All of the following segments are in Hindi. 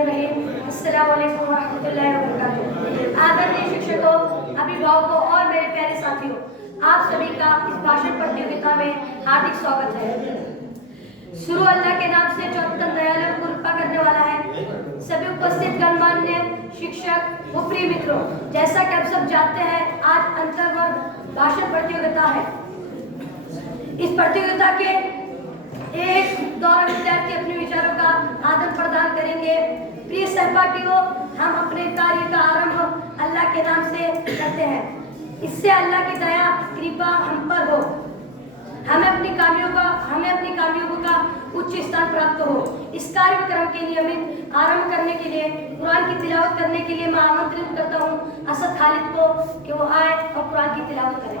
बिस्मिल्लाहिर्रहमानिर्रहीम। अस्सलामु अलैकुम वरहमतुल्लाहि वबरकातुहू। आदरणीय शिक्षकों, अभिभावकों और मेरे प्यारे साथियों, आप सभी का इस भाषण प्रतियोगिता में हार्दिक स्वागत है। शुरू अल्लाह के नाम से जो अत्यंत दयालु और कृपा करने वाला है। सभी उपस्थित गणमान्य शिक्षक व प्रिय मित्रों, जैसा कि आप सब जानते हैं, आज अंतर्वर्ग भाषण प्रतियोगिता है। इस प्रतियोगिता के एक दौरान विद्यार्थी अपने विचारों का आदान प्रदान करेंगे। प्रिय सहपाठियों, हम अपने कार्य का आरंभ अल्लाह के नाम से करते हैं। इससे अल्लाह की दया कृपा हम पर हो, हमें अपनी कामयाबी का उच्च स्थान प्राप्त हो। इस कार्यक्रम के नियमित आरंभ करने के लिए, कुरान की तिलावत करने के लिए मैं आमंत्रित करता हूँ असद खालिद को कि वो आए और कुरान की तिलावत करें।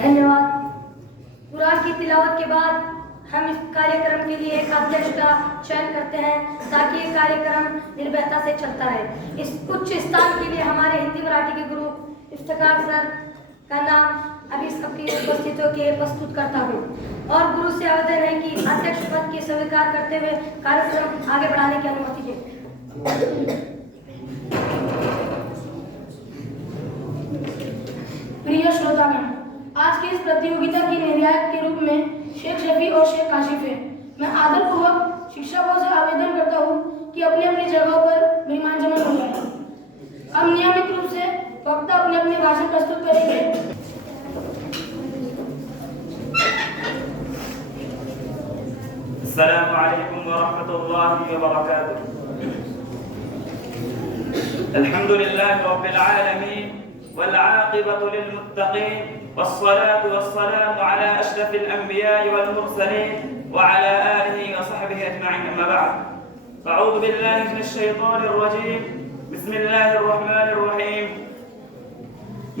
धन्यवाद। कुरान की तिलावत के बाद हम इस कार्यक्रम के लिए एक अध्यक्ष का चयन करते हैं ताकि ये कार्यक्रम निर्भयता से चलता रहे। इस उच्च स्थान के लिए हमारे हिंदी मराठी के गुरु इफ्तिकार सर का नाम अभी सबकी उपस्थितियों के प्रस्तुत करता हूँ और गुरु से आवेदन है कि अध्यक्ष पद की स्वीकार करते हुए कार्यक्रम आगे बढ़ाने की अनुमति दें। प्रिय श्रोतागण, आज की इस प्रतियोगिता की निर्णायक के रूप में शेख शफी और शेख काशिफ है। मैं आदरपूर्वक शिक्षकों से आवेदन करता हूँ कि अपनी अपनी जगहों पर मेहमान जमान हो जाए। हम नियमित रूप से वक्ता अपने अपने भाषण प्रस्तुत करेंगे। अस्सलामु अलैकुम वरहमतुल्लाहि वबरकातुह। अल्हम्दुलिल्लाहि रब्बिल आलमीन वल आक़िबतु लिल मुत्तक़ीन वस्सलातु वस्सलामु अला अशरफिल अंबिया'i वल मुरसलीन व अला आलिहि व सहबिहि अजमईन, अम्मा बअद। अऊज़ु बिल्लाहि मिनश शैतानिर रजीम। बिस्मिल्लाहिर रहमानिर रहीम।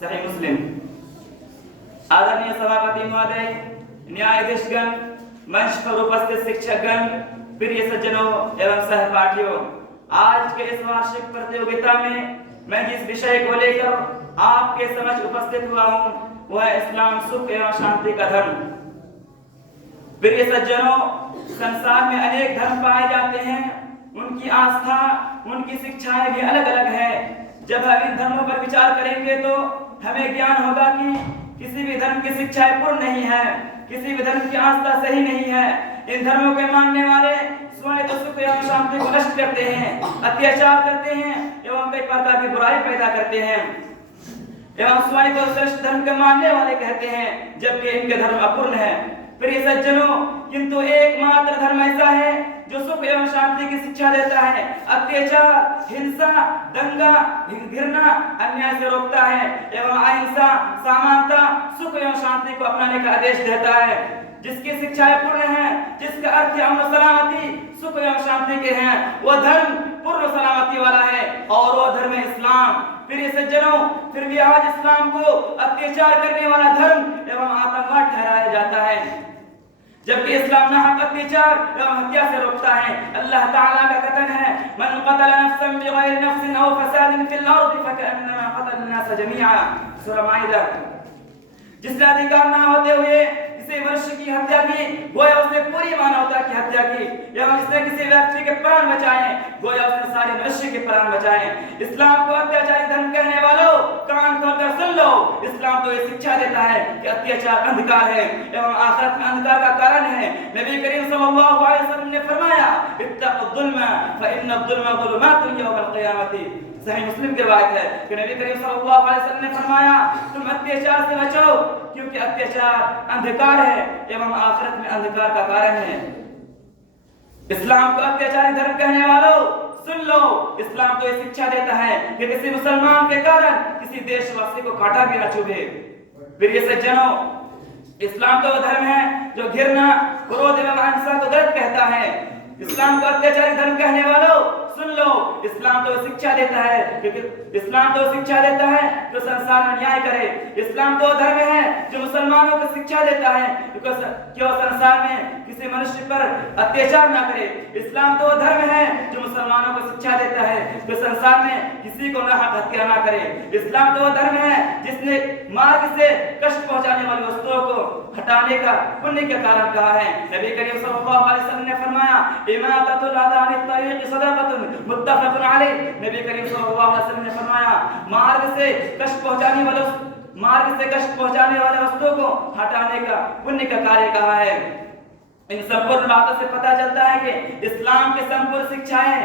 सही मुस्लिम। आदरणीय सभापति महोदय, न्यायाधीशगण, मंच पर उपस्थित शिक्षकगण, प्रिय सज्जनों एवं सहपाठियों, आज के इस वार्षिक प्रतियोगिता में मैं जिस विषय को लेकर आपके समक्ष उपस्थित हुआ हूँ वह इस्लाम सुख एवं शांति का धर्म। प्रिय सज्जनों, संसार में अनेक धर्म पाए जाते हैं, उनकी आस्था, उनकी शिक्षाएं भी अलग अलग है। जब हम इन धर्मों पर विचार करेंगे तो हमें ज्ञान होगा कि किसी भी धर्म की शिक्षाएं पूर्ण नहीं है, किसी भी धर्म की आस्था सही नहीं है। इन धर्मों के मानने वाले स्वयं तो सुख एवं शांति को नष्ट करते हैं, अत्याचार करते हैं एवं कई प्रकार की बुराई पैदा करते हैं एवं स्वयं को श्रेष्ठ धर्म के मानने वाले कहते हैं, जबकि इनके धर्म अपूर्ण है। प्रिय सज्जनों, किंतु एकमात्र धर्म ऐसा है जो सुख एवं शांति की शिक्षा देता है, अत्याचार, हिंसा, दंगा, घृणा, अन्याय से रोकता है एवं अहिंसा, समानता, सुख एवं शांति को अपनाने का आदेश देता है। जिसकी शिक्षाएं पूर्ण हैं, जिसका अर्थ है अमन सलामती, सुख एवं शांति के हैं, वो धर्म पूर्ण सलामती वाला है और वो धर्म है इस्लाम। प्रिय सज्जनों, फिर भी आज इस्लाम को अत्याचार करने वाला धर्म एवं आतंकवाद ठहराया जाता है, जबकि इस्लाम नाहक अत्याचार एवं हत्या से रोकता है। अल्लाह ताला का कथन है, मन क़तल नफ्सन बिग़ैरि नफ्सिन औ फ़सादिन फ़िल अर्दि फ़कअन्नमा क़तल अन्नास जमीआ, सूरह माइदा। जिसने अधिकार ना होते हुए किसी मनुष्य की हत्या की, गोया उसने पूरी मानवता की हत्या की, एवं जिसने किसी व्यक्ति के प्राण बचाए, गोया उसने सारे मनुष्य के प्राण बचाए। इस्लाम को अत्याचारी धर्म कहने वालों, कान खोलकर सुन लो, इस्लाम तो ये शिक्षा देता है कि अत्याचार अंधकार है एवं आखिरत में अंधकार का कारण है। नबी करीम सल्लल्लाहु अलैहि वसल्लम ने फरमाया, इत्तक़ुद्दुल्म फ़इन्नद्दुल्म ज़ुलुमातुन यौमल क़ियामती। सही मुस्लिम की बात है कि नबी करीम सल्लल्लाहु अलैहि वसल्लम ने फरमाया, तुम अत्याचार से बचो, क्योंकि अत्याचार अंधकार है एवं आखिरत में अंधकार का कारण है। इस्लाम को अत्याचारी धर्म कहने वालों, सुन लो, इस्लाम तो ये शिक्षा देता है कि किसी मुसलमान के कारण किसी देशवासी को कांटा भी न चुभे। प्रिय सज्जनों, इस्लाम तो वो धर्म है जो घृणा, क्रोध एवं अहिंसा को गलत कहता है। इस्लाम को अत्याचारी धर्म कहने वालों, सुन लो, इस्लाम तो शिक्षा देता है, क्योंकि इस्लाम तो शिक्षा देता है जो संसार में न्याय करे। इस्लाम तो धर्म है जो मुसलमानों को शिक्षा देता है कि वो संसार में किसी मनुष्य पर अत्याचार ना करे। इस्लाम तो धर्म है जो मुसलमानों को शिक्षा देता है कि संसार में किसी को नाहक हत्या ना करे। इस्लाम तो धर्म है जिसने मार्ग से कष्ट पहुंचाने वाली वस्तुओं को हटाने का पुण्य के कारण कहा है। नबी करीम सल्लल्लाहु अलैहि वसल्लम ने फरमाया, इमाततुल अज़ा अनित तरीक़ सदक़तुन, मुत्तफ़क़ुन अलैह। नबी करीम सल्लल्लाहु अलैहि वसल्लम ने फरमाया, मार्ग से कष्ट पहुंचाने वाले वस्तुओं को हटाने का पुण्य का कार्य कहा है। इन संपूर्ण बातों से पता चलता है कि इस्लाम की संपूर्ण शिक्षाएं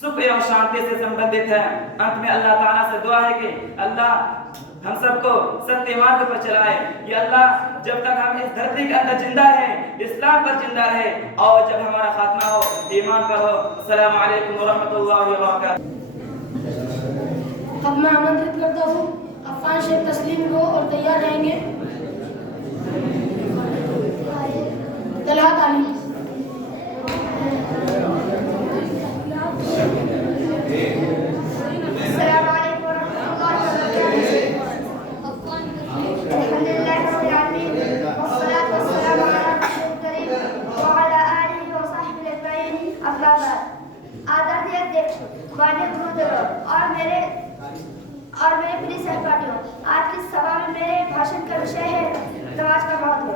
सुख एवं शांति से संबंधित है। अंत में अल्लाह ताला से दुआ है कि अल्लाह हम सबको सत्य मार्ग पर चलाए। ये अल्लाह जब तक हम इस धरती के अंदर जिंदा है, इस्लाम पर जिंदा रहे, और जब हमारा खात्मा हो, ईमान पर हो। अस्सलामु अलैकुम व रहमतुल्लाहि व बरकातहू। अब मैं आमंत्रित करता हूँ अफान शेख तस्लीम को, और तैयार रहेंगे तलहा तालीम। आदरणीय अध्यक्ष, माननीय गुरुदेव और मेरे प्रिय सहपाठियों, आज की सभा में मेरे भाषण का विषय है नमाज का महत्व।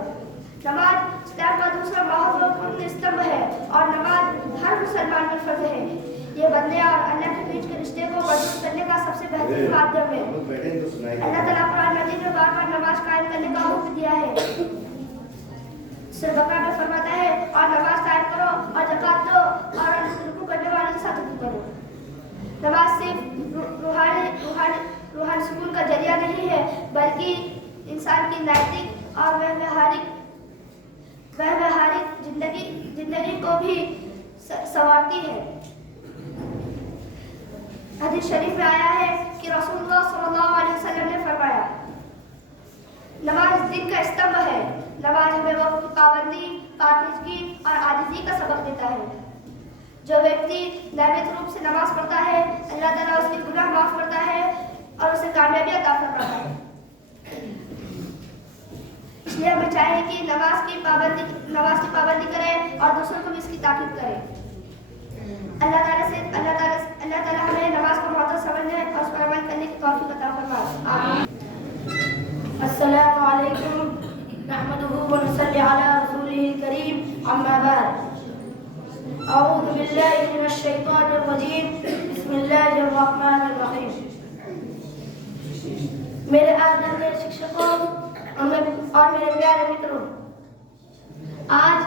नमाज इस्लाम का दूसरा महत्वपूर्ण स्तंभ है और नमाज हर मुसलमान पर फर्ज है। ये बंदे और अल्लाह के बीच के रिश्ते को मजबूत करने का सबसे बेहतरीन माध्यम है। अल्लाह ताला कुरान मजीद में बार-बार नमाज कायम करने का हुक्म दिया है। सूरह बकरा में फरमाता है, और नमाज कायम करो और ज़कात दो और रुकू करने वालों के साथ रुकू करो। नमाज सिर्फ रूहानी सुकून का जरिया नहीं है, बल्कि इंसान की नैतिक और व्यवहारिक जिंदगी को भी संवारती है। हदीस शरीफ में आया है कि रसूलुल्लाह सल्लल्लाहु अलैहि वसल्लम ने फरमाया, नमाज दिन का स्तंभ है। नमाज हमें वक्त की पाबंदी, पाकीज़गी और आजिज़ी का सबक देता है। जो व्यक्ति नियमित रूप से नमाज पढ़ता है, अल्लाह ताला उसके गुनाह माफ करता है और उसे कामयाबी अता फरमाता है। इसलिए हमें चाहिए कि नमाज की पाबंदी करें और दूसरों को भी इसकी ताकीद करें। अल्लाह ताला हमें नमाज का महत्व समझने और उस पर अमल करने की तौफीक अता फरमाए। आमीन। अस्सलामु अलैकुम नहमदुहु व नसल्ली अला रसूलिहिल करीम, अम्मा बाद। अऊज़ु बिल्लाहि मिनश शैतानिर रजीम, बिस्मिल्लाहिर रहमानिर रहीम। मेरे आदरणीय शिक्षकों और मेरे प्यारे मित्रों, आज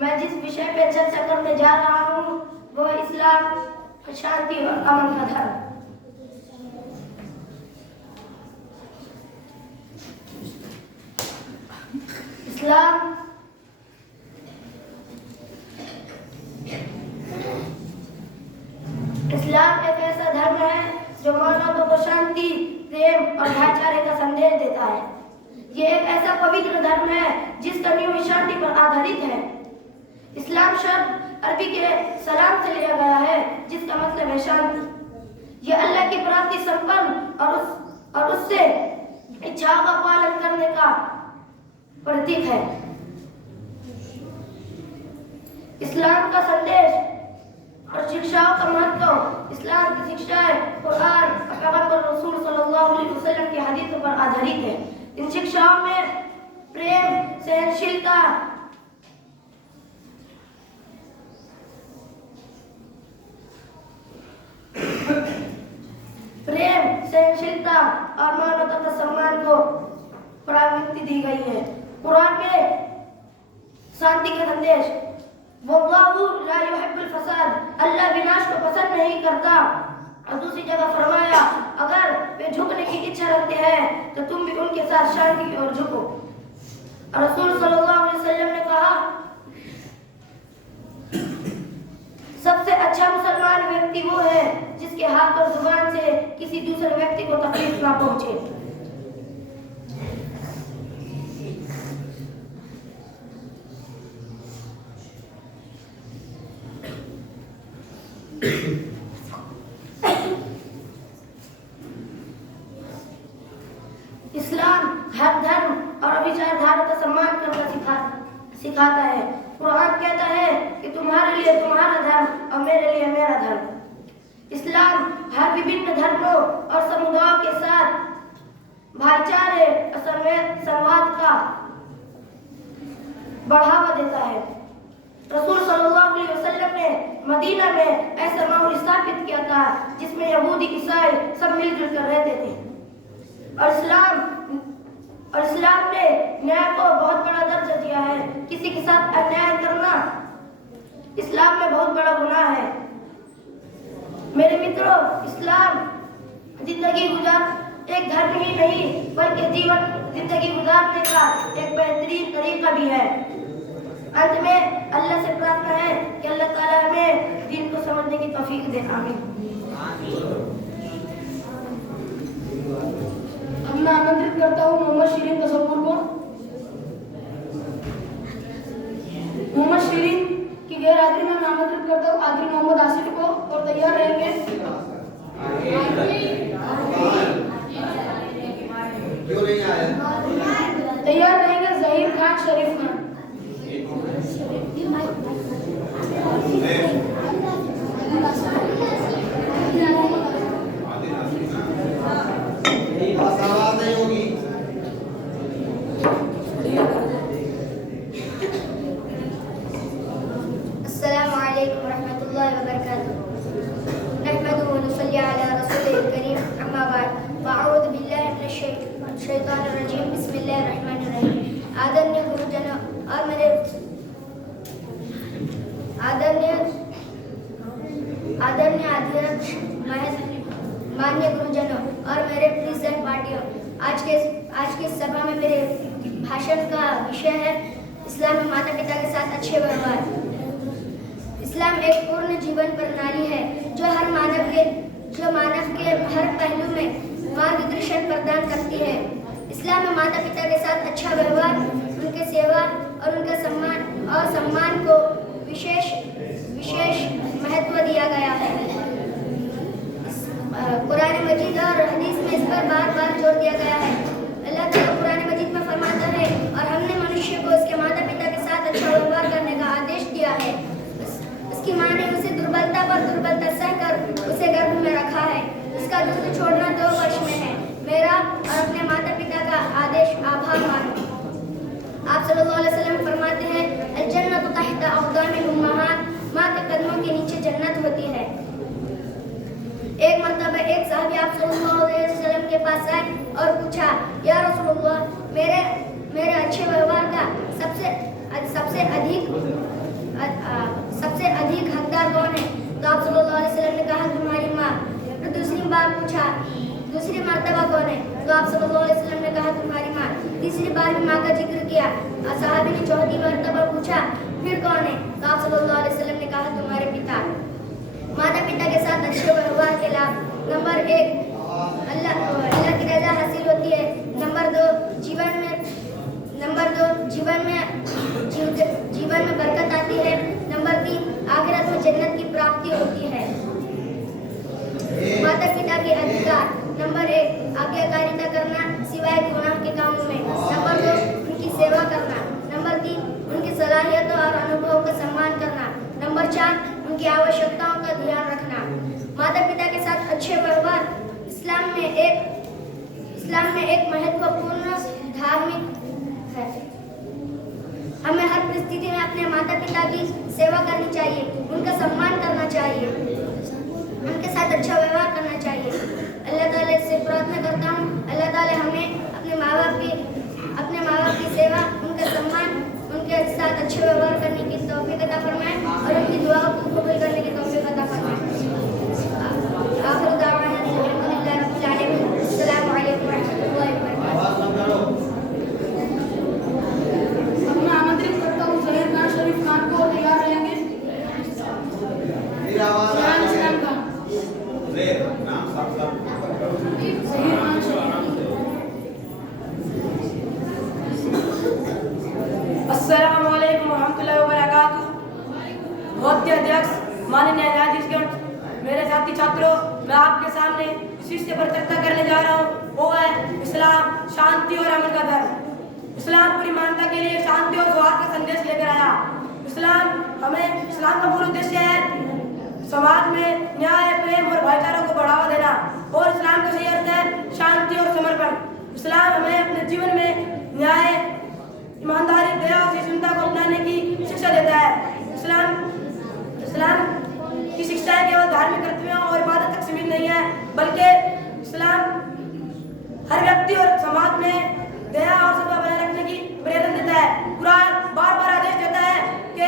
मैं जिस विषय पे चर्चा करने जा रहा हूँ वो इस्लाम, शांति और अमन का धर्म। इस्लाम एक ऐसा धर्म है जो मानवता को शांति, प्रेम और भाईचारे का संदेश देता है। ये एक ऐसा पवित्र धर्म है जिसका नियम शांति पर आधारित है। इस्लाम शब्द अरबी के सलाम से लिया गया है जिसका मतलब है शांति। यह अल्लाह की प्राप्ति संपन्न और उससे इच्छाओं का पालन करने का प्रतीक है। इस्लाम का संदेश और शिक्षाओं का महत्व इस्लाम की शिक्षाएं कुरान और पैगंबर रसूल सल्लल्लाहु अलैहि वसल्लम की हदीसों पर आधारित है। इन शिक्षाओं में प्रेम, सहनशीलता, और मानवता का सम्मान को प्राथमिकता दी गई है। कुरान में शांति का संदेश, वल्लाहु ला युहिब्बुल फसाद, अल्लाह विनाश को पसंद नहीं करता। और दूसरी जगह फरमाया, अगर वे झुकने की इच्छा रखते हैं तो तुम भी उनके साथ शांति की ओर झुको। और रसूल सल्लल्लाहु अलैहि वसल्लम ने कहा, सबसे अच्छा मुसलमान व्यक्ति वो है जिसके हाथ और जुबान से किसी दूसरे व्यक्ति को तकलीफ ना पहुंचे। इस्लाम हर धर्म और विचारधारा का सम्मान करना सिखाता है। कुरान कहता है कि तुम्हारे लिए तुम्हारा धर्म और मेरे लिए मेरा धर्म। इस्लाम हर विभिन्न धर्मों और समुदायों के साथ भाईचारे और संवाद का बढ़ावा देता है। रसूल सल्लल्लाहु अलैहि वसल्लम ने मदीना में ऐसा माहौल स्थापित किया था जिसमें यहूदी ईसाई सब मिलजुल कर रहते थे। और इस्लाम ने न्याय को बहुत बड़ा दर्जा दिया है। किसी के साथ अन्याय करना इस्लाम में बहुत बड़ा गुनाह है। मेरे मित्रों, इस्लाम एक धर्म ही नहीं बल्कि जिंदगी गुजारने का एक बेहतरीन तरीका भी है। अंत में अल्लाह से प्रार्थना है कि अल्लाह ताला हमें दीन को समझने की तौफीक दे। आमीन। अब मैं आमंत्रित करता हूँ मोहम्मद शिरीन तसव्वुर को। मोहम्मद शिरीन की गैर हाजिरी में मैं आमंत्रित करता हूँ आदिल मोहम्मद आसिफ को। और तैयार रहेंगे जहीर खान, शरीफ खान। अस्सलामु अलैकुम रहमतुल्लाहि व बरकातुहू। नहमदुहु व नुसल्ली अला रसूलिल करीम, अम्मा बाद। अऊज़ु बिल्लाहि मिनश शैतानिर रजीम, बिस्मिल्लाहिर रहमानिर रहीम। आदरणीय गुरुजनों और मेरे आदरणीय अध्यक्ष, माननीय गुरुजनों और मेरे प्रिय सहपाठियों, आज के सभा में मेरे भाषण का विषय है इस्लाम में माता पिता के साथ अच्छे व्यवहार। इस्लाम एक पूर्ण जीवन प्रणाली है जो मानव के हर पहलू में मार्गदर्शन प्रदान करती है। इस्लाम में माता पिता के साथ अच्छा व्यवहार, उनके सेवा और उनका सम्मान को विशेष महत्व दिया गया है। कुरान मजीद और हदीस में इस पर बार-बार जोर दिया गया है। अल्लाह ताला कुरान मजीद में फरमाता है, और हमने मनुष्य को उसके माता पिता के साथ अच्छा व्यवहार करने का आदेश दिया है। उसकी माँ ने उसे दुर्बलता पर दुर्बलता सहकर उसे गर्भ में रखा है। उसका दूध छोड़ना 2 वर्ष में है। मेरा और अपने माता पिता का आदेश आभार मानो। आप सल्लल्लाहु अलैहि वसल्लम फरमाते हैं, अल जन्नतु तहता अक़दामिल उम्महात, माँ के कदमों के नीचे जन्नत होती है। एक मर्तबा एक साहबी आप सल्लल्लाहु अलैहि वसल्लम के पास आए और पूछा, या रसूलुल्लाह, मेरे अच्छे व्यवहार का सबसे अधिक हकदार कौन है? तो आप सल्लल्लाहु अलैहि वसल्लम ने कहा, तुम्हारी माँ। फिर दूसरी मर्तबा कौन है? तो आप सल्लल्लाहु अलैहि वसल्लम ने कहा, तुम्हारी माँ। तीसरी बार भी माँ का जिक्र किया। सहाबी ने चौथी मर्तबा पूछा, फिर कौन है? तो आप सल्लल्लाहु अलैहि वसल्लम ने कहा, तुम्हारे पिता। माता पिता के साथ अच्छे व्यवहार के लाभ: नंबर 1, अल्लाह की रजा हासिल होती है। नंबर 2, जीवन में करना सिवाय गुनाह के कामों में। नंबर 2, उनकी सेवा करना। नंबर 3, उनकी सलाहियतों और अनुभवों का सम्मान करना। नंबर 4, उनकी आवश्यकताओं का ध्यान रखना। माता पिता के साथ अच्छे व्यवहार इस्लाम में एक महत्वपूर्ण धार्मिक है। हमें हर परिस्थिति में अपने माता पिता की सेवा करनी चाहिए, उनका सम्मान करना चाहिए, उनके साथ अच्छा व्यवहार करना चाहिए। अल्लाह ताला से प्रार्थना करता हूँ, अल्लाह ताला हमें अपने माँ बाप की सेवा, उनका सम्मान, उनके साथ अच्छे व्यवहार करने की तौफीक अता फरमाए और उनकी दुआओं को कबूल करने की तौफीक अता फरमाए। आखिर दावाना अल्हम्दुलिल्लाह रब्बिल आलमीन। अस्सलामु अलैकुम व रहमतुल्लाहि व बरकातुहू। अब मैं आमंत्रित करता हूँ जहीर खान शरीफ खान को, तैयार रहेंगे। जहान इस्लाम खान। जहीर खान शरीफ। अस्सलामु अलैकुम रहमतुल्लाहि व बरकातुहू। मुख्य अध्यक्ष, माननीय न्यायाधीशगण, मेरे साथी छात्रों, मैं आपके सामने इस विषय पर चर्चा करने जा रहा हूँ, वो है इस्लाम शांति और अमन का धर्म। इस्लाम पूरी मानवता के लिए शांति और सौहार्द का संदेश लेकर आया। इस्लाम का मूल उद्देश्य है समाज में न्याय, प्रेम और भाईचारा को बढ़ावा देना, और इस्लाम का सही अर्थ है शांति और समर्पण। इस्लाम हमें अपने जीवन में न्याय, ईमानदारी, दया और सहिष्णुता को अपनाने की शिक्षा देता है। इस्लाम की शिक्षाएं केवल धार्मिक कर्तव्यों और इबादत तक सीमित नहीं है, बल्कि इस्लाम हर व्यक्ति और समाज में दया और सद्भाव बनाए रखने की प्रेरणा देता है। कुरान बार बार आदेश देता है कि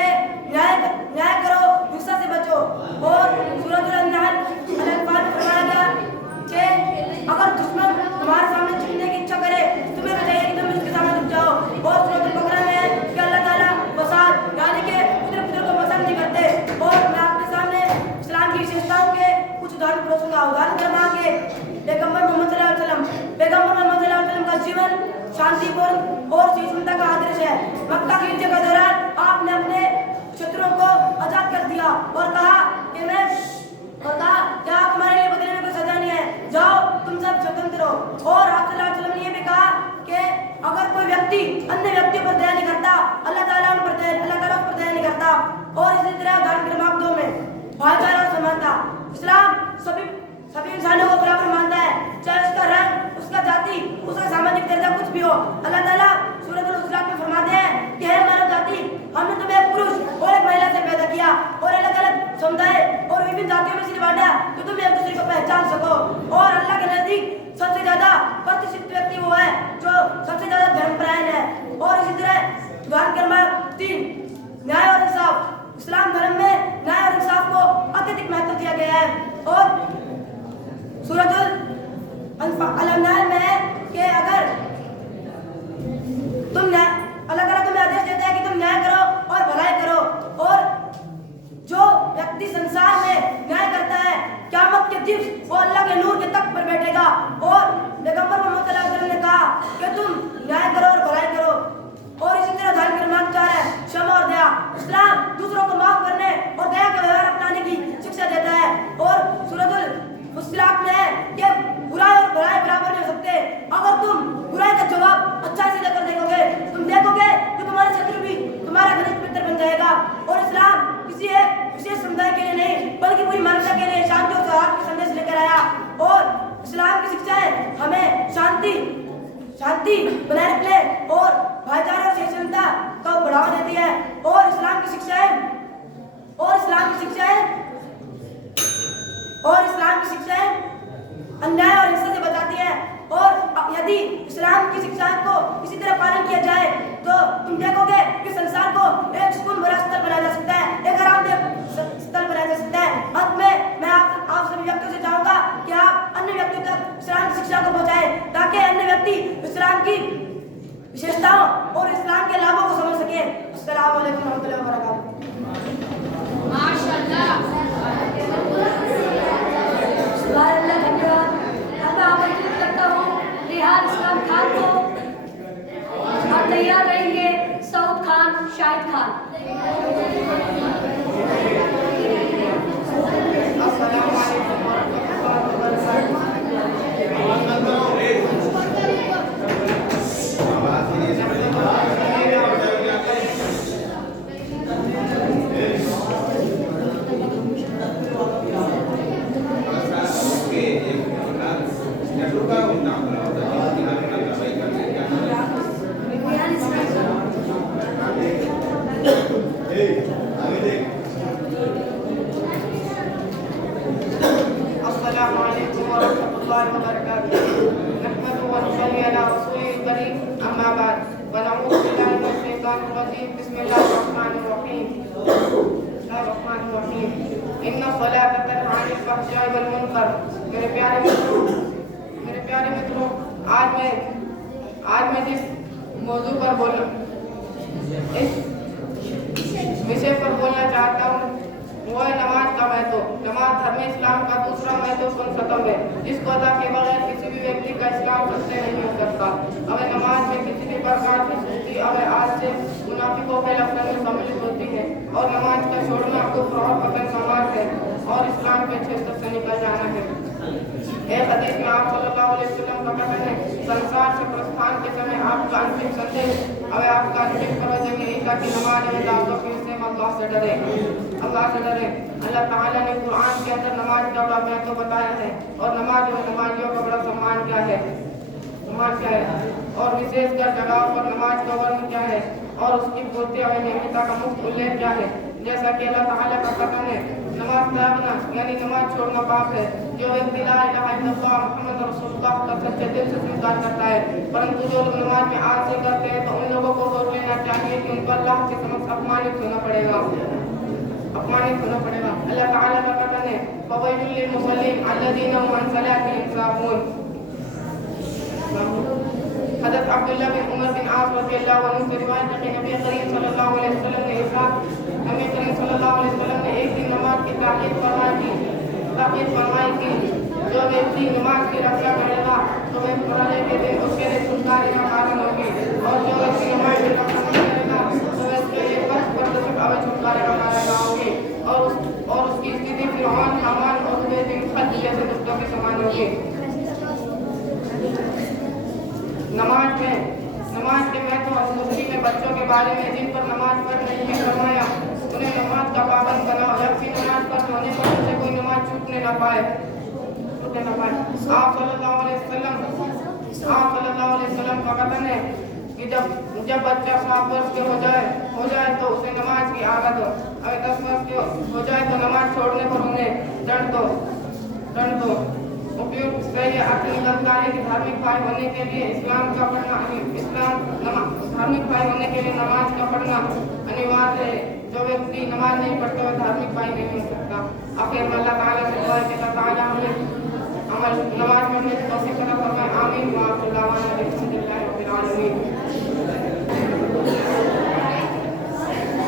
न्याय करो, हिंसा से बचो, और सूरह अल-अनफाल में फरमाया गया कि अगर दुश्मन तुम्हारे सामने झुकने की इच्छा करे, तुम्हें चाहिए कि तुम उसके सामने झुक जाओ। और सूरह अल-बकरा में है कि अल्लाह ताला फसाद यानी कि पुत्र को पसंद नहीं करते। और मैं आपके सामने इस्लाम की विशेषताओं के कुछ उदाहरण पेश करूंगा। उदाहरण के मां के पैगंबर मोहम्मद सल्लल्लाहु अलैहि वसल्लम का जीवन शांतिपूर्ण और सहिष्णुता का आदर्श है। मक्का की युद्ध के दौरान आपने अपने शत्रुओं को आजाद कर दिया और कहा कि क्या तुम्हारे लिए बदले में कोई सजा नहीं है, जाओ तुम सब स्वतंत्र हो। और आप सल्लल्लाहु अलैहि वसल्लम ने ये भी कहा कि अगर कोई व्यक्ति अन्य व्यक्तियों पर दया नहीं करता, अल्लाह ताला उस पर दया नहीं करता। और इसी तरह उदाहरण क्रमांक 2 में भाईचारा और समानता। इस्लाम सभी इंसानों को बराबर मानता है, चाहे उसका रंग, उसका जाति, उसका सामाजिक दर्जा कुछ भी हो। अल्लाह ताला सूरह अल-हुज़ुरात में फरमाते हैं कि हे मानव जाति, हमने तुम्हें एक पुरुष और एक महिला से पैदा किया और अलग-अलग समुदाय और विभिन्न जातियों में से बांटा कि तुम एक दूसरे को पहचान सको। और अल्लाह के नजदीक सबसे ज्यादा प्रतिष्ठित व्यक्ति वो है जो सबसे ज्यादा धर्मपरायण है। और इसी तरह उदाहरण क्रमांक 3, न्याय और इंसाफ। इस्लाम धर्म में न्याय और इंसाफ को अत्यधिक महत्व दिया गया है। और सूरह अल-अनफाल में है कि अगर तुम अल्लाह तुम्हें आदेश देता है कि तुम न्याय करो और भलाई करो। और जो व्यक्ति संसार में न्याय करता है, क़यामत के दिन वो अल्लाह के नूर के तख्त पर बैठेगा। और पैगंबर मोहम्मद सल्लल्लाहु अलैहि वसल्लम ने कहा कि तुम न्याय करो और भलाई करो। और इसी तरह उदाहरण क्रमांक 4 है क्षमा और दया। इस्लाम दूसरों को माफ करने और दया का व्यवहार अपनाने की शिक्षा देता है। और सूरह अल-फुस्सिलात में है कि बुराई और भलाई बराबर नहीं हो सकते। अगर तुम बुराई का जवाब अच्छा से लेकर देखोगे, तुम देखोगे कि तुम्हारा शत्रु भी तुम्हारा घनिष्ठ मित्र बन जाएगा। और इस्लाम किसी एक विशेष समुदाय के लिए नहीं, बल्कि पूरी मानवता के लिए शांति और सौहार्द का संदेश लेकर आया। और इस्लाम की शिक्षाएं हमें शांति बनाए रखने और भाईचारा और सहिष्णुता को बढ़ावा देती है। और इस्लाम की शिक्षाएं अन्याय और हिंसा से बताती है। और यदि इस्लाम की शिक्षाओं को इसी तरह पालन किया जाए तो तुम देखोगे कि संसार को एक सुकून भरा स्थल बनाया जा सकता है, एक आरामदेह स्थल बनाया जा सकता है। अंत में मैं आप सभी व्यक्तियों से चाहूंगा कि आप अन्य व्यक्तियों तक इस्लाम की शिक्षा को पहुंचाएं, ताकि अन्य व्यक्ति इस्लाम की विशेषताओं और इस्लाम के लाभों को समझ सके। अस्सलामु अलैकुम रहमतुल्लाहि व बरकातहू। माशाअल्लाह। धन्यवाद। अब मैं आमंत्रित करता हूँ रिहान इस्लाम खान को और तैयार रहेंगे सऊद खान, शाहिद खान। अस्सलाम वालेकुम। रजीम बिस्मिल्लाहिर्रहमानिर्रहीम इन्ना सलात तन्हा अनिल फहशाई वल मुनकर। मेरे प्यारे मित्रों, आज मैं जिस मौजू पर इस विषय पर बोलना चाहता हूँ वो है नमाज का महत्व। नमाज धर्म इस्लाम का दूसरा महत्वपूर्ण स्तंभ है जिसको अदा के बगैर किसी भी व्यक्ति का इस्लाम सत्य नहीं हो सकता। हमें नमाज में किसी भी प्रकार की सुस्ती हमें आज से मुनाफिकों के लफ्ज़ों में सम्मिलित होती है और नमाज का छोड़ना कुफ्र और कतल नमाज है और इस्लाम के क्षेत्र से निकल जाना है। एक हदीस में आप सल्लल्लाहु अलैहि वसल्लम का कथन है, संसार से प्रस्थान के समय आपका अंतिम संदेश आपका अंतिम प्रवचन यही था कि नमाज में दावतों के हिस्से में अल्लाह से डरे। अल्लाह ताला ने कुरान के अंदर नमाज का बड़ा महत्व बताया है और नमाज और नमाजियों का बड़ा सम्मान क्या है और विशेषकर जगह पर नमाज का वर्ण क्या है और उसकी पूर्ति और नियमितता का मुफ्त उल्लेख क्या है। जैसा कि अल्लाह ताला का कथन है, नमाज त्यागना यानी नमाज छोड़ना पाप है। जो व्यक्ति ला इलाहा इल्लल्लाह मुहम्मद रसूलुल्लाह का सच्चे दिल से स्वीकार करता है, परंतु जो लोग नमाज में आज से करते हैं तो उन लोगों को सोच लेना चाहिए कि उन पर अल्लाह के समक्ष अपमानित होना पड़ेगा। अल्लाह ताला का कथन है, फवैलुल लिल मुसल्लीन अल्लज़ीना हुम अन सलातिहिम साहून। हज़रत अब्दुल्लाह बिन उमर बिन आस रज़ियल्लाहु अन्हु से रिवायत है कि नबी करीम सल्लल्लाहु अलैहि वसल्लम ने एक दिन नमाज की ताकीद फरमाई कि जो व्यक्ति नमाज की रक्षा करेगा तो वह पराले के दिन उसके लिए छुटकारे का कारण होगी और जो व्यक्ति नमाज की रक्षा नहीं करेगा तो वह उसके लिए छुटकारे का कारण होगी और उसकी स्थिति फिरौन, हामान और उबैद बिन खल्द जैसे दुष्टों के समान होगी। नमाज के महत्व और मुफ्ती में बच्चों के बारे में जिन पर नमाज पढ़ नहीं फरमाया उन्हें नमाज का पाबंद बनाओ, जबकि नमाज पर होने पर उनसे कोई नमाज छूटने न पाए। आप सल्लल्लाहु अलैहि वसल्लम का कथन है कि जब बच्चा 7 वर्ष के हो जाए तो उसे नमाज की आदत हो। अगर 10 वर्ष के हो जाए तो नमाज छोड़ने पर उन्हें दंड दो। उपयुक्त सही अर्थ निकलता है कि धार्मिक भाई होने के लिए नमाज का पढ़ना अनिवार्य है। जो व्यक्ति नमाज नहीं पढ़ता वह धार्मिक भाई नहीं हो सकता। आखिर में अल्लाह ताला से दुआ है कि अल्लाह ताला हमें नमाज पढ़ने की तौफीक अता फरमाए। आमीन। व आखिर दावाना अल्हम्दुलिल्लाहि रब्बिल आलमीन।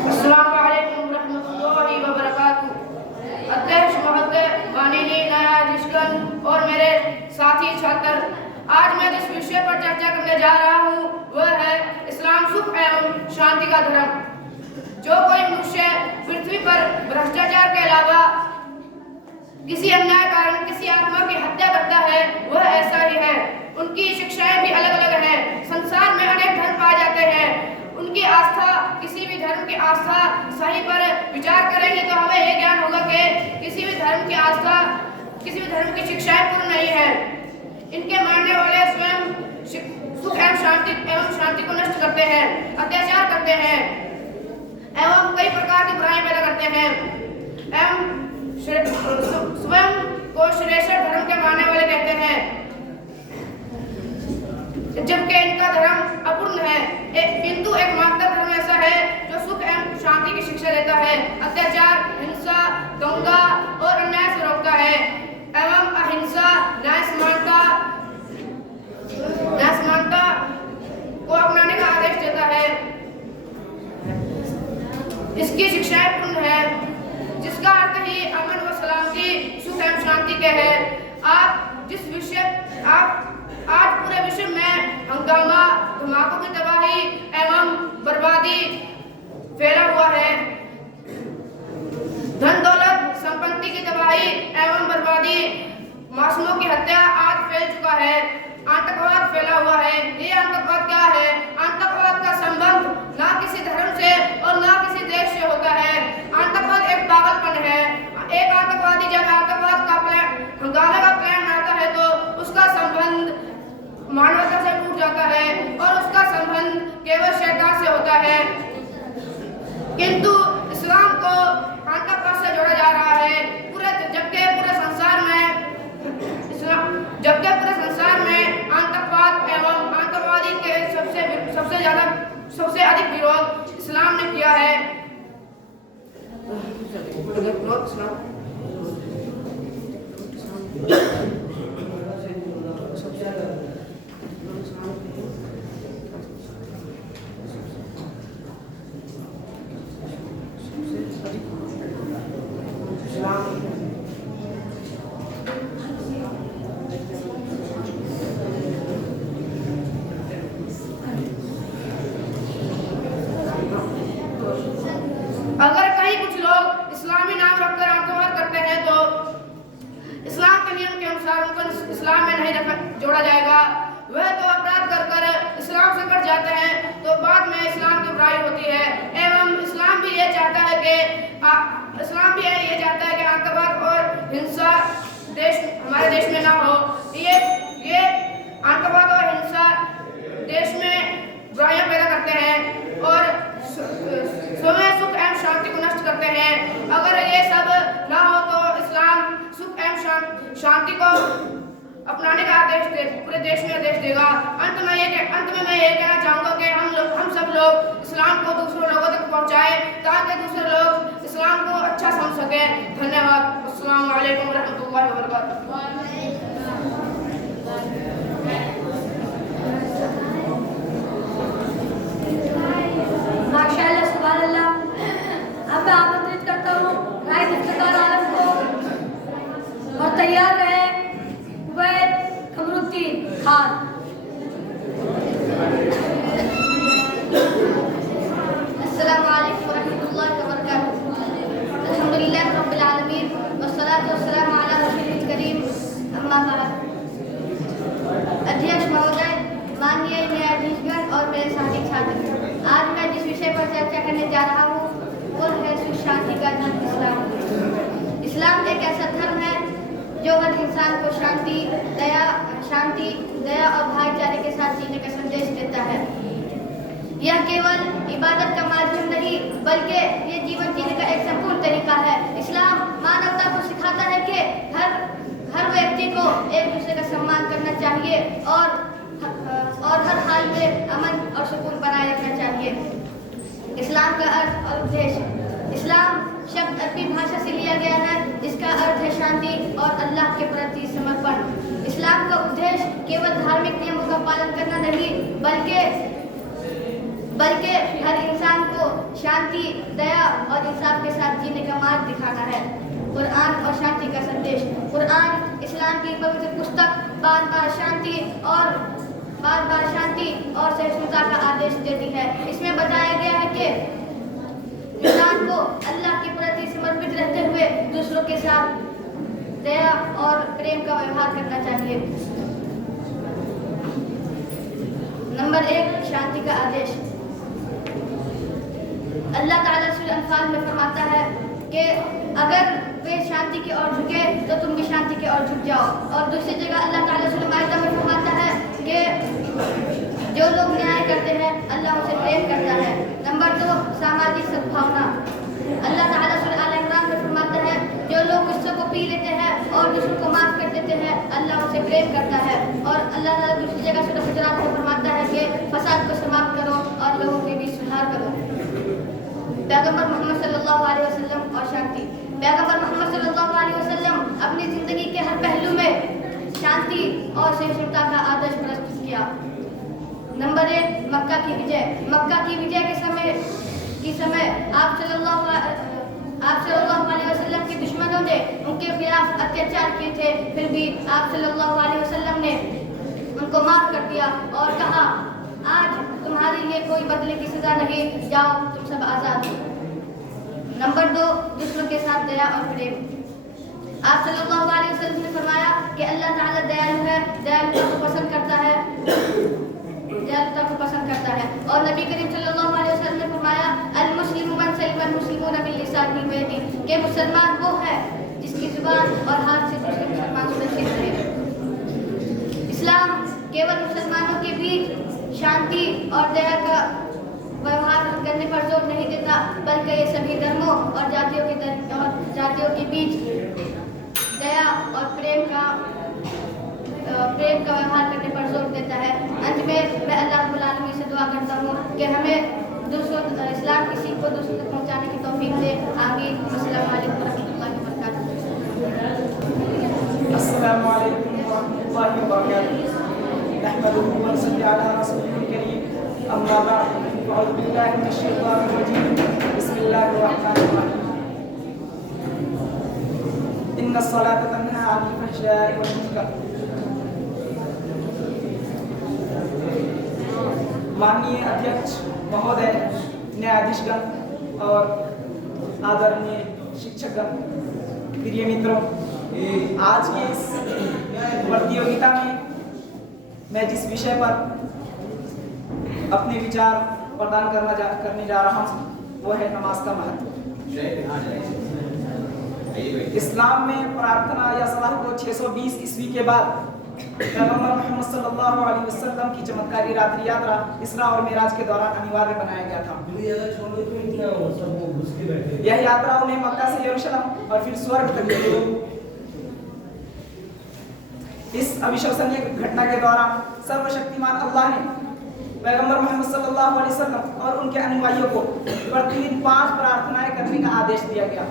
अस्सलामु अलैकुम रहमतुल्लाहि व बरकातुहू। अध्यक्ष महोदय, माननीय न्यायाधीशगण और मेरे साथी छात्र, आज मैं जिस विषय पर चर्चा करने जा रहा हूँ वह है इस्लाम सुख एवं शांति का धर्म। जो कोई मनुष्य पृथ्वी पर भ्रष्टाचार के अलावा किसी अन्याय कारण किसी आत्मा की हत्या करता है वह ऐसा ही है। उनकी शिक्षाएं भी अलग अलग हैं। संसार में अनेक धर्म पाए जाते हैं। उनकी आस्था, किसी भी धर्म की आस्था सही पर विचार करेंगे तो हमें यह ज्ञान होगा कि किसी भी धर्म की आस्था, किसी भी धर्म की शिक्षाएं पूर्ण नहीं है। इनके मानने वाले स्वयं सुख एवं शांति को नष्ट करते हैं, अत्याचार करते हैं एवं कई प्रकार की बुराई पैदा करते हैं एवं स्वयं को श्रेष्ठ धर्म के मानने वाले कहते हैं, जबकि इनका धर्म अपूर्ण है। किंतु एकमात्र धर्म ऐसा है जो सुख एवं शांति की शिक्षा देता है, अत्याचार, हिंसा, दंगा और अन्याय से रोकता है एवं अहिंसा, न्याय समानता को अपनाने का आदेश देता है। इसकी शिक्षाएं पूर्ण है, जिसका अर्थ ही अमन व सलामती, सुख एवं शांति के है। आज पूरे विश्व में हंगामा, धमाकों की तबाही एवं बर्बादी फैला हुआ है। धन दौलत, संपत्ति की तबाही एवं बर्बादी, मासूमों की हत्या आज फैल चुका है। आतंकवाद फैला हुआ है। ये आतंकवाद क्या है? आतंकवाद का संबंध ना किसी धर्म से और ना किसी देश से होता है। आतंकवाद एक पागलपन है। एक आतंकवादी जब आतंकवाद का हंगामे का प्लान आता है तो उसका संबंध मानवता से टूट जाता है और उसका संबंध केवल शैतान से होता है। किंतु इस्लाम को आतंकवाद से जोड़ा जा रहा है। जबकि पूरे संसार में आतंकवाद एवं आतंकवादी के सबसे अधिक विरोध इस्लाम ने किया है। अगर कहीं कुछ लोग इस्लामी नाम रखकर आत्महत्या करते हैं तो इस्लाम के नियम के अनुसार उनको इस्लाम में नहीं जोड़ा जाएगा। वह तो अपराध कर इस्लाम से कट जाते हैं तो बाद में इस्लाम की बुराई होती है। एवं इस्लाम भी ये चाहता है कि आतंकवाद और हिंसा हमारे देश में ना हो। ये आतंकवाद और हिंसा देश में बुराइयां पैदा करते हैं और सुख एवं शांति को नष्ट करते हैं। अगर ये सब ना हो तो इस्लाम सुख एवं शांति को अपनाने का पूरे देश में आदेश देगा। अंत में मैं ये कहना चाहूँगा कि हम सब लोग इस्लाम को दूसरे लोगों तक पहुँचाएं ताकि दूसरे लोग इस्लाम को अच्छा समझ सकें। धन्यवाद। अस्सलाम वालेकुम रहमतुल्लाहि व बरकातुहू। माशाअल्लाह, सुभान अल्लाह। अब मैं आमंत्रित करता हूँ राइस इफ्तिखार आलम को और तैयार रहे उबैद कमरुद्दीन खान। अस्सलामु अलैकुम रहमतुल्लाहि व बरकातुहू। अल्हम्दुलिल्लाहि रब्बिल आलमीन वस्सलातु वस्सलामु अला रसूलिल करीम, अम्मा बाद। अध्यक्ष महोदय, माननीय न्यायाधीशगण और मेरे साथी छात्र, आज मैं जिस विषय पर चर्चा करने जा रहा हूँ वो है सुख शांति का धर्म इस्लाम। इस्लाम एक ऐसा धर्म है जो हर इंसान को शांति, दया और भाईचारे के साथ जीने का संदेश देता है। यह केवल इबादत का माध्यम नहीं बल्कि ये जीवन जीने का एक संपूर्ण तरीका है। इस्लाम मानवता को सिखाता है कि हर व्यक्ति को एक दूसरे का सम्मान करना चाहिए और हर हाल में अमन और सुकून बनाए रखना चाहिए। इस्लाम का अर्थ और उद्देश्य। इस्लाम शब्द अरबी भाषा से लिया गया है जिसका अर्थ है शांति और अल्लाह के प्रति समर्पण। इस्लाम का उद्देश्य केवल धार्मिक नियमों का पालन करना नहीं बल्कि हर इंसान को शांति, दया और इंसाफ के साथ जीने का मार्ग दिखाना है। कुरान और शांति का संदेश। कुरान इस्लाम की पवित्र पुस्तक बार बार शांति और सहिष्णुता का आदेश देती है। इसमें बताया गया है कि इंसान को अल्लाह के प्रति समर्पित रहते हुए दूसरों के साथ दया और प्रेम का व्यवहार करना चाहिए। नंबर 1, शांति का आदेश। अल्लाह ताला सूरह अनफाल में फरमाता है कि अगर वे शांति की ओर झुके तो तुम भी शांति की ओर झुक जाओ। और दूसरी जगह अल्लाह ताला सूरह माइदा में फरमाता है कि जो लोग न्याय करते हैं अल्लाह उसे प्रेम करता है। नंबर 2, सामाजिक सद्भावना। अल्लाह ताला सूरह आल इमरान में फरमाता है जो लोग गुस्से को पी लेते हैं और दूसरों को माफ कर देते हैं अल्लाह उसे प्रेम करता है। और अल्लाह ताला दूसरी जगह सूरह हुजरात में फरमाता है कि फसाद को समाप्त करो और लोगों के बीच सुधार करो। पैगंबर मोहम्मद सल्लल्लाहु अलैहि वसल्लम और शांति। पैगंबर मोहम्मद सल्लल्लाहु अलैहि वसल्लम अपनी जिंदगी के हर पहलू में शांति और सहिष्णुता का आदर्श प्रस्तुत किया। नंबर 1, मक्का की विजय। मक्का की विजय के समय आप सल्लल्लाहु अलैहि वसल्लम के दुश्मनों ने उनके खिलाफ अत्याचार किए थे, फिर भी आप सल्लल्लाहु अलैहि वसल्लम ने उनको माफ कर दिया और कहा आज तुम्हारे लिए कोई बदले की सजा नहीं, जाओ तुम सब आजाद हो। नंबर 2, दूसरों के साथ दया और प्रेम। आप सल्लल्लाहु अलैहि वसल्लम ने फरमाया कि अल्लाह ताला दयालु है, दयालुता को पसंद करता है और नबी करीम सल्लल्लाहु अलैहि वसल्लम ने फरमाया अल मुस्लिमु मन सलिम अल मुस्लिमून बिल लिसानिही व यदिही, कि मुसलमान वो है जिसकी जुबान और हाथ से दूसरे मुसलमान सुरक्षित रहे। इस्लाम केवल मुसलमानों के बीच शांति और दया का व्यवहार करने पर जोर नहीं देता बल्कि ये सभी धर्मों और जातियों के बीच दया और प्रेम का व्यवहार करने पर जोर देता है। अंत में मैं अल्लाह रब्बुल आलमीन से दुआ करता हूँ कि हमें इस्लाम की सीख को दूसरों तक पहुंचाने की तौफीक दे। आमीन। अस्सलाम वालेकुम रहमतुल्लाहि व बरकातहू। अस्सलामु अलैकुम व रहमतुल्लाहि व बरकातहू। नहमदुहु व नसल्ली अला रसूलिल करीम। अम्मा बाद। अऊज़ु बिल्लाहि मिनश शैतानिर रजीम। बिस्मिल्लाहिर रहमानिर रहीम। इन्नस सलाता तन्हा अनिल फहशाइ वल मुनकर। माननीय अध्यक्ष महोदय, न्यायाधीशगण और आदरणीय शिक्षकगण, प्रिय मित्रों, आज की इस प्रतियोगिता में मैं जिस विषय पर अपने विचार प्रदान करने जा रहा हूँ वो है नमाज का महत्व। इस्लाम में प्रार्थना या सलाह को 620 ईस्वी के बाद पैगंबर मोहम्मद सल्लल्लाहु अलैहि वसल्लम की चमत्कारी रात्रि यात्रा इसरा और मेराज के दौरान अनिवार्य बनाया गया था। यह यात्रा उन्हें मक्का से यरूशलेम और फिर स्वर्ग तक ली। इस अविश्वसनीय घटना के दौरान सर्वशक्तिमान अल्लाह ने पैगंबर मोहम्मद सल्लल्लाहु अलैहि वसल्लम और उनके अनुयायियों को प्रतिदिन 5 प्रार्थनाएं करने का आदेश दिया गया।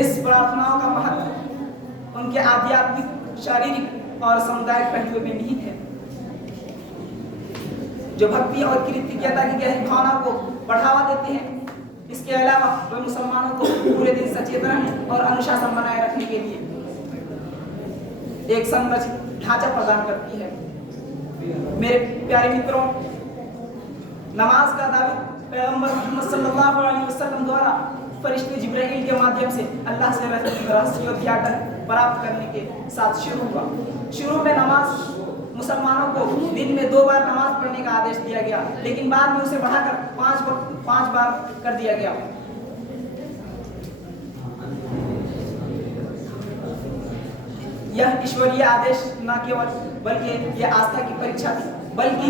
इस प्रार्थनाओं का महत्व उनके आध्यात्मिक, शारीरिक और सामुदायिक पहलुओं में निहित है, जो भक्ति और कृतज्ञता की गहरी भावना को बढ़ावा देते हैं। इसके अलावा वे मुसलमानों को पूरे दिन सचेत रहने और अनुशासन बनाए रखने के लिए एक संरचित ढांचा प्रदान करती है। मेरे प्यारे मित्रों, नमाज का दावा पैगंबर मोहम्मद सल्लल्लाहु अलैहि वसल्लम द्वारा फरिश्ते जिब्राइल के माध्यम से अल्लाह से रहस्योद्घाटन प्राप्त करने के साथ शुरू हुआ। शुरू में नमाज मुसलमानों को दिन में 2 बार नमाज पढ़ने का आदेश दिया गया, लेकिन बाद में उसे बढ़ाकर 5 बार कर दिया गया। यह ईश्वरीय आदेश न केवल बल्कि यह आस्था की परीक्षा थी, बल्कि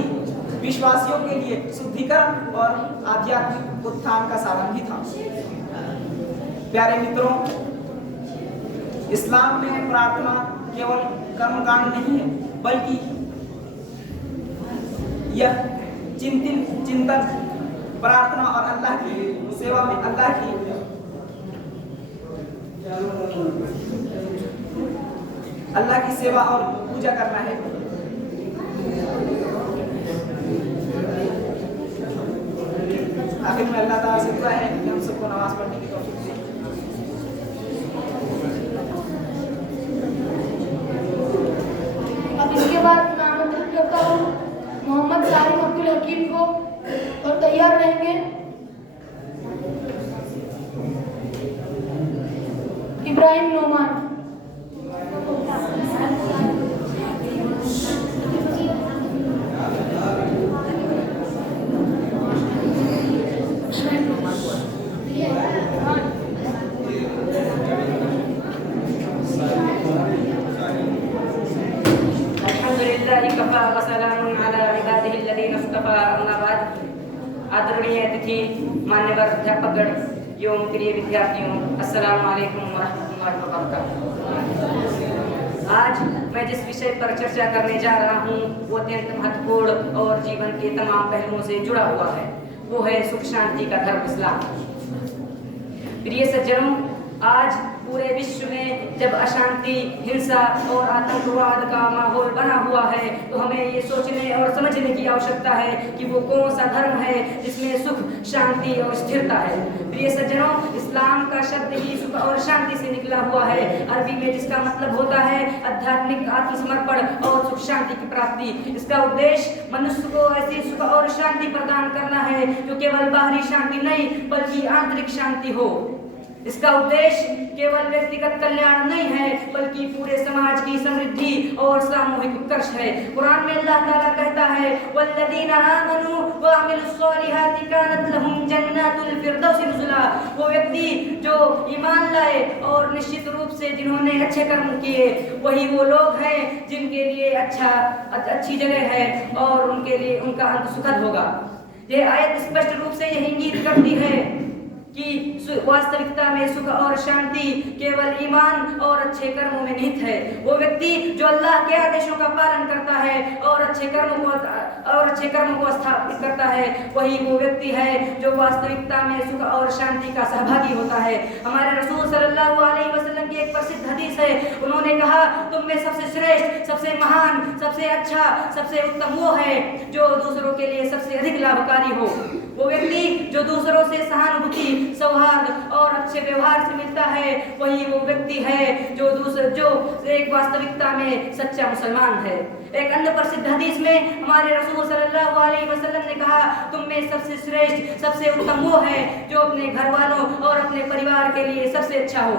विश्वासियों के लिए शुद्धिकरण और आध्यात्मिक उत्थान का साधन भी था। प्यारे मित्रों, इस्लाम में प्रार्थना केवल कर्मकांड नहीं है, बल्कि यह चिंतन, प्रार्थना और अल्लाह की सेवा में अल्लाह की सेवा और पूजा करना है। आखिर में अल्लाह ताला से दुआ है कि हम सबको नमाज पढ़ने की तौफीक दे। अब इसके बाद मैं आमंत्रित करता हूँ मोहम्मद सालिम अब्दुल हकीम को, और तैयार रहेंगे इब्राहिम नोमान। आदरणीय अतिथि, मान्यवर अध्यापकगण एवं प्रिय विद्यार्थियों, अस्सलाम वालेकुम व रहमतुल्लाहि व बरकातहू। आज मैं जिस विषय पर चर्चा करने जा रहा हूँ वो अत्यंत महत्वपूर्ण और जीवन के तमाम पहलुओं से जुड़ा हुआ है। वो है सुख शांति का धर्म इस्लाम। प्रिय सज्जनों, आज पूरे विश्व में जब अशांति, हिंसा और आतंकवाद का माहौल बना हुआ है, तो हमें ये सोचने और समझने की आवश्यकता है कि वो कौन सा धर्म है जिसमें सुख, शांति और स्थिरता है। प्रिय सज्जनों, इस्लाम का शब्द ही सुख और शांति से निकला हुआ है, अरबी में जिसका मतलब होता है आध्यात्मिक आत्मसमर्पण और सुख शांति की प्राप्ति। इसका उद्देश्य मनुष्य को ऐसी सुख और शांति प्रदान करना है जो केवल बाहरी शांति नहीं बल्कि आंतरिक शांति हो। इसका उद्देश्य केवल व्यक्तिगत कल्याण नहीं है बल्कि पूरे समाज की समृद्धि और सामूहिक उत्कर्ष है। कुरान में अल्लाह ताला कहता है, वल्लज़ीना आमनू व अमिलुस्सॉलिहाति कानत लहुम जन्नातुल फिरदौस नुज़ुला। वो व्यक्ति जो ईमान लाए और निश्चित रूप से जिन्होंने अच्छे कर्म किए, वही वो लोग हैं जिनके लिए अच्छी जगह है और उनके लिए उनका अंत सुखद होगा। ये आयत स्पष्ट रूप से यही इंगित करती है कि वास्तविकता में सुख और शांति केवल ईमान और अच्छे कर्मों में निहित है। वो व्यक्ति जो अल्लाह के आदेशों का पालन करता है और अच्छे कर्मों को और अच्छे कर्मों को स्थापित करता है, वही वो व्यक्ति है जो वास्तविकता में सुख और शांति का सहभागी होता है। हमारे रसूल सल्लल्लाहु अलैहि वसल्लम की एक प्रसिद्ध हदीस है, उन्होंने कहा तुम में सबसे श्रेष्ठ, सबसे महान, सबसे अच्छा, सबसे उत्तम वो है जो दूसरों के लिए सबसे अधिक लाभकारी हो। वो व्यक्ति जो दूसरों से सहानुभूति, सौहार्द और अच्छे व्यवहार से मिलता है, वही वो व्यक्ति है जो एक वास्तविकता में सच्चा मुसलमान है। एक अन्य प्रसिद्ध हदीस में हमारे रसूल सल्लल्लाहु अलैहि वसल्लम ने कहा तुम में सबसे श्रेष्ठ, सबसे उत्तम वो है जो अपने घर वालों और अपने परिवार के लिए सबसे अच्छा हो।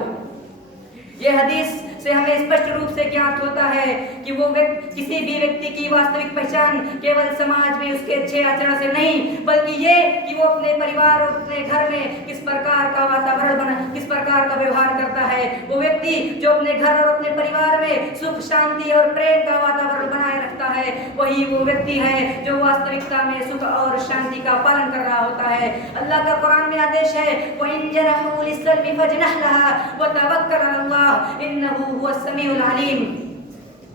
यह हदीस से हमें स्पष्ट रूप से ज्ञात होता है कि वो किसी भी व्यक्ति की वास्तविक पहचान केवल समाज में उसके अच्छे आचरण से नहीं, बल्कि ये कि वो अपने परिवार और अपने घर में किस प्रकार का वातावरण किस प्रकार का व्यवहार करता है। वो व्यक्ति जो अपने घर और अपने परिवार में सुख, शांति और प्रेम का वातावरण बनाए रखता है, वही वो व्यक्ति है जो वास्तविकता में सुख और शांति का पालन कर रहा होता है। अल्लाह का कुरान में आदेश है वइन जनहू लिस्सल्मी फजनह लहा व तवक्कल अलल्लाह इन्नहु हुवस समीउल अलीम,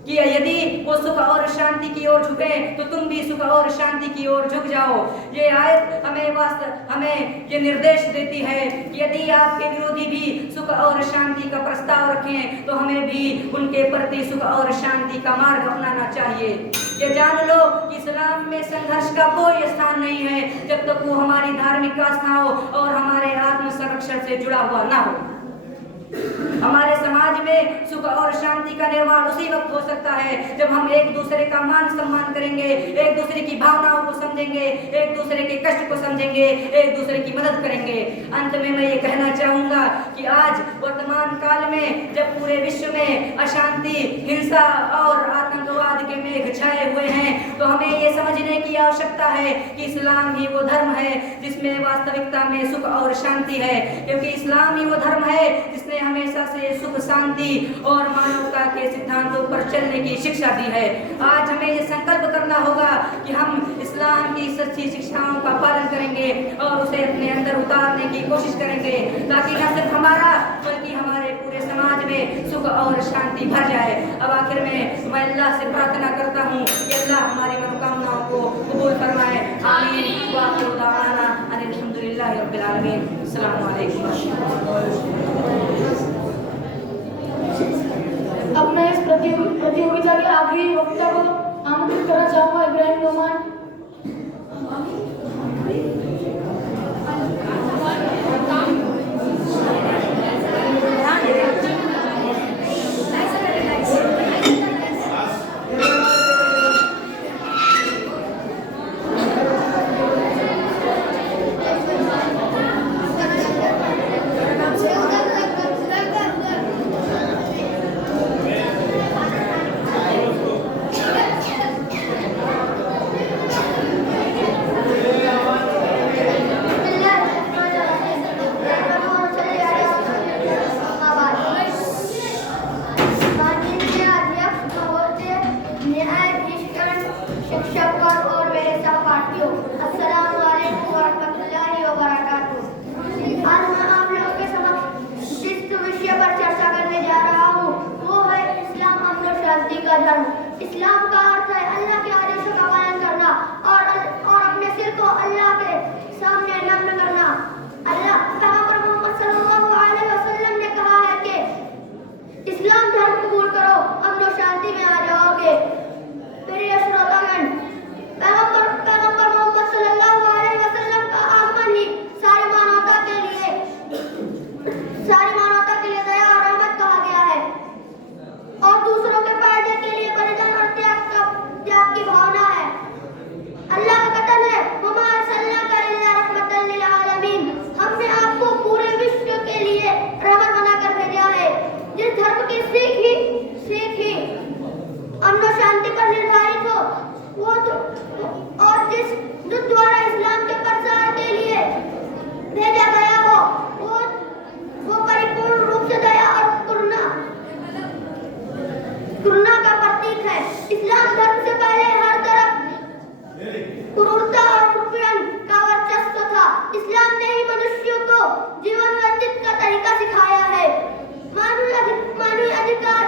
कि यदि वो सुख और शांति की ओर झुके तो तुम भी सुख और शांति की ओर झुक जाओ। ये आयत हमें ये निर्देश देती है कि यदि आपके विरोधी भी सुख और शांति का प्रस्ताव रखें तो हमें भी उनके प्रति सुख और शांति का मार्ग अपनाना चाहिए। ये जान लो कि इस्लाम में संघर्ष का कोई स्थान नहीं है जब तक वो हमारी धार्मिक आस्थाओं और हमारे आत्म संरक्षण से जुड़ा हुआ ना हो। हमारे समाज में सुख और शांति का निर्माण उसी वक्त हो सकता है जब हम एक दूसरे का मान सम्मान करेंगे, एक दूसरे की भावनाओं को समझेंगे, एक दूसरे के कष्ट को समझेंगे, एक दूसरे की मदद करेंगे। अंत में मैं ये कहना चाहूँगा कि आज वर्तमान काल में जब पूरे विश्व में अशांति, हिंसा और आतंकवाद के मेघ छाए हुए हैं, तो हमें ये समझने की आवश्यकता है कि इस्लाम ही वो धर्म है जिसमें वास्तविकता में सुख और शांति है, क्योंकि इस्लाम ही वो धर्म है जिसने हमेशा से सुख, शांति और मानवता के सिद्धांतों पर चलने की शिक्षा दी है। आज हमें ये संकल्प करना होगा कि हम इस्लाम की सच्ची शिक्षाओं का पालन करेंगे और उसे अपने अंदर उतारने की कोशिश करेंगे, ताकि न सिर्फ हमारा बल्कि हमारे पूरे समाज में सुख और शांति भर जाए। अब आखिर में मैं अल्लाह से प्रार्थना करता हूँ कि अल्लाह हमारी मनोकामनाओं को कबूल फरमाए। आमीन। व आखिरु दावाना अनिल हम्दुलिल्लाहि रब्बिल आलमीन। अस्सलामु अलैकुम। अब मैं इस प्रतियोगिता के आखिरी वक्ता को आमंत्रित करना चाहूँगा, इब्राहिम नोमान। इस्लाम का अर्थ है अल्लाह के आदेशों का पालन करना और अपने सिर को अल्लाह के सामने नम्र करना। अल्लाह पैगंबर मोहम्मद सल्लल्लाहु अलैहि वसल्लम ने कहा है कि इस्लाम धर्म कबूल करो, अमन और शांति में आ जाओगे। प्रिय श्रोतागण, पैगंबर मोहम्मद सल्लल्लाहु अलैहि वसल्लम का आगमन ही सारी मानवता के लिए दया और रहमत कहा गया है और दूसरों के फायदे के लिए बलिदान और त्याग की भावना है। अल्लाह का कथन है वमा अरसलनाका इल्ला रहमतल लिल आलमीन, हमने आपको पूरे विश्व के लिए रहमत बनाकर भेजा है। जिस धर्म की सीख ही अमन और शांति पर निर्धारित हो और जिस द्वारा इस्लाम के प्रचार के लिए भेजा गया हो वो परिपूर्ण रूप से दया और करुणा का प्रतीक है। इस्लाम धर्म से पहले हर तरफ क्रूरता और उत्पीड़न का वर्चस्व था। इस्लाम ने ही मनुष्यों को जीवन व्यतीत का तरीका सिखाया है। मानवीय अधिकार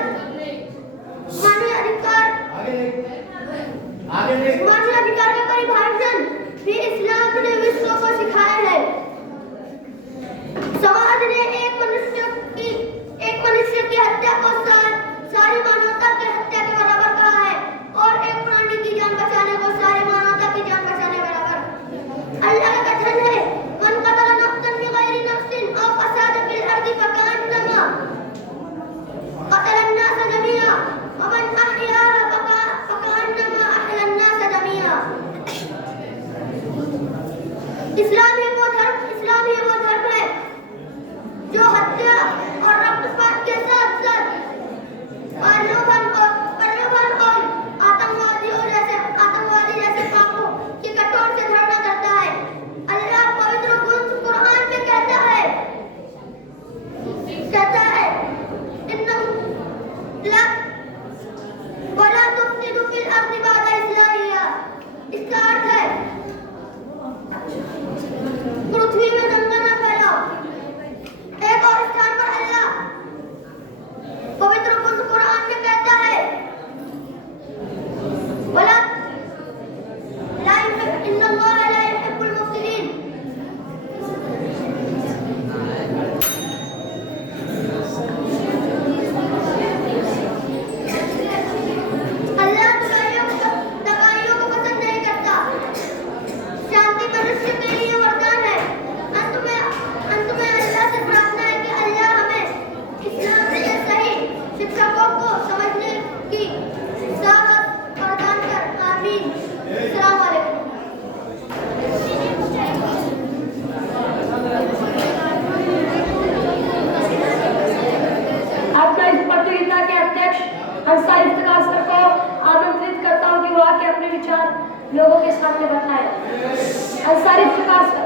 लोगों के सामने बताएं। अंसारी प्रकाश